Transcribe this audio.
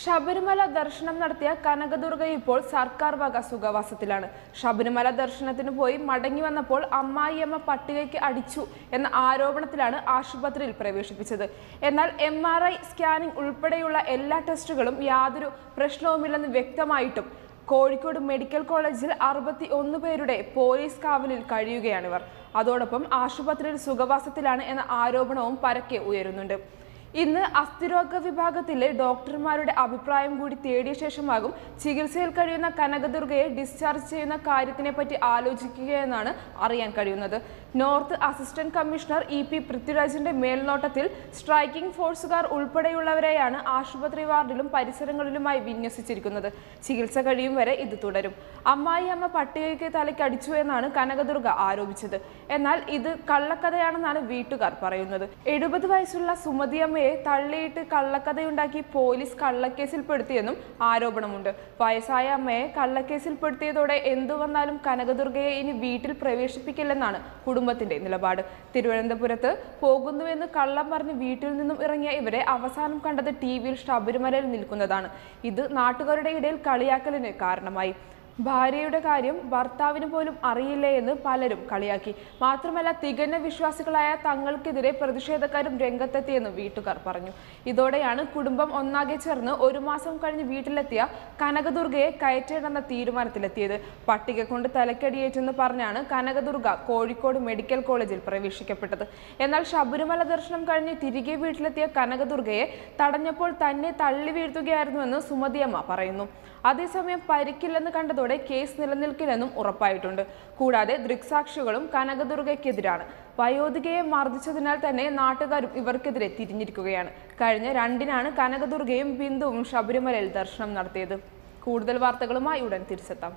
ശബരിമല ദർശനം നടത്തിയ കനകദുർഗ ഇപ്പോൾ സർക്കാർ വക സുഖവാസത്തിലാണ്. ശബരിമല ദർശനത്തിന് പോയി മടങ്ങി വന്നപ്പോൾ അമ്മായിയമ്മ പട്ടികയ്ക്ക് അടിച്ചു എന്ന ആരോപണത്തിലാണ് ആശുപത്രിയിൽ പ്രവേശിപ്പിച്ചത്. എന്നാൽ MRI സ്കാനിംഗ് ഉൾപ്പെടെയുള്ള എല്ലാ ടെസ്റ്റുകളും യാതൊരു പ്രശ്നവുമില്ലെന്ന് വ്യക്തമായിട്ടും കോഴിക്കോട് മെഡിക്കൽ കോളേജിൽ 61 പേരുടെ പോലീസ് കാവലിൽ കഴിയുകയാണിവർ. അതോടൊപ്പം ആശുപത്രിയിൽ സുഖവാസത്തിലാണ് എന്ന ആരോപണവും പരക്കെ ഉയരുന്നുണ്ട്. ഇന്ന് അസ്ഥിരോഗ വിഭാഗത്തിലെ ഡോക്ടർമാരുടെ അഭിപ്രായം കൂടി തേടിയ ശേഷമാകും ചികിത്സയിൽ കഴിയുന്ന കനകദുർഗയെ ഡിസ്ചാർജ് ചെയ്യുന്ന കാര്യത്തിനെ പറ്റി ആലോചിക്കുകയെന്നാണ് അറിയാൻ കഴിയുന്നത്. നോർത്ത് അസിസ്റ്റന്റ് കമ്മീഷണർ EP പൃഥ്വിരാജിന്റെ മേൽനോട്ടത്തിൽ സ്ട്രൈക്കിംഗ് ഫോഴ്സുകാർ ഉൾപ്പെടെയുള്ളവരെയാണ് ആശുപത്രി വാർഡിലും പരിസരങ്ങളിലുമായി വിന്യസിച്ചിരിക്കുന്നത്. ചികിത്സ കഴിയും വരെ ഇത് തുടരും. അമ്മായിയമ്മ പട്ടികയ്ക്ക് തലയ്ക്കടിച്ചു എന്നാണ് കനകദുർഗ ആരോപിച്ചത്. എന്നാൽ ഇത് കള്ളക്കഥയാണെന്നാണ് വീട്ടുകാർ പറയുന്നത്. 70 വയസ്സുള്ള സുമതിയമ്മ തള്ളിയിട്ട് കള്ളക്കഥയുണ്ടാക്കി പോലീസ് കള്ളക്കേസിൽപ്പെടുത്തിയെന്നും ആരോപണമുണ്ട്. വയസ്സായ അമ്മയെ കള്ളക്കേസിൽപ്പെടുത്തിയതോടെ എന്തു വന്നാലും കനകദുർഗയെ ഇനി വീട്ടിൽ പ്രവേശിപ്പിക്കില്ലെന്നാണ് കുടുംബത്തിന്റെ നിലപാട്. തിരുവനന്തപുരത്ത് പോകുന്നുവെന്ന് കള്ളം പറഞ്ഞ് വീട്ടിൽ നിന്നും ഇറങ്ങിയ ഇവരെ അവസാനം കണ്ടത് TV ശബരിമലയിൽ നിൽക്കുന്നതാണ്. ഇത് നാട്ടുകാരുടെ ഇടയിൽ കളിയാക്കലിന് കാരണമായി. ഭാര്യയുടെ കാര്യം ഭർത്താവിന് പോലും അറിയില്ലേ എന്ന് പലരും കളിയാക്കി. മാത്രമല്ല തികഞ്ഞ വിശ്വാസികളായ തങ്ങൾക്കെതിരെ പ്രതിഷേധക്കാരും രംഗത്തെത്തിയെന്ന് വീട്ടുകാർ പറഞ്ഞു. ഇതോടെയാണ് കുടുംബം ഒന്നാകെ ചേർന്ന് 1 മാസം കഴിഞ്ഞ് വീട്ടിലെത്തിയ കനകദുർഗയെ കയറ്റേണ്ടെന്ന തീരുമാനത്തിലെത്തിയത്. പട്ടിക കൊണ്ട് തലക്കടിയേറ്റെന്ന് പറഞ്ഞാണ് കനകദുർഗ കോഴിക്കോട് മെഡിക്കൽ കോളേജിൽ പ്രവേശിക്കപ്പെട്ടത്. എന്നാൽ ശബരിമല ദർശനം കഴിഞ്ഞ് തിരികെ വീട്ടിലെത്തിയ കനകദുർഗയെ തടഞ്ഞപ്പോൾ തന്നെ തള്ളി വീഴ്ത്തുകയായിരുന്നുവെന്ന് സുമതിയമ്മ പറയുന്നു. അതേസമയം പരിക്കില്ലെന്ന് കണ്ടതോടെ കേസ് നിലനിൽക്കില്ലെന്നും ഉറപ്പായിട്ടുണ്ട്. കൂടാതെ ദൃക്സാക്ഷികളും കനകദുർഗയ്ക്കെതിരാണ്. വയോധികയെ മർദ്ദിച്ചതിനാൽ തന്നെ നാട്ടുകാരും ഇവർക്കെതിരെ തിരിഞ്ഞിരിക്കുകയാണ്. കഴിഞ്ഞ 2-നാണ് കനകദുർഗയും ബിന്ദുവും ശബരിമലയിൽ ദർശനം നടത്തിയത്. കൂടുതൽ വാർത്തകളുമായി ഉടൻ തിരിച്ചെത്താം.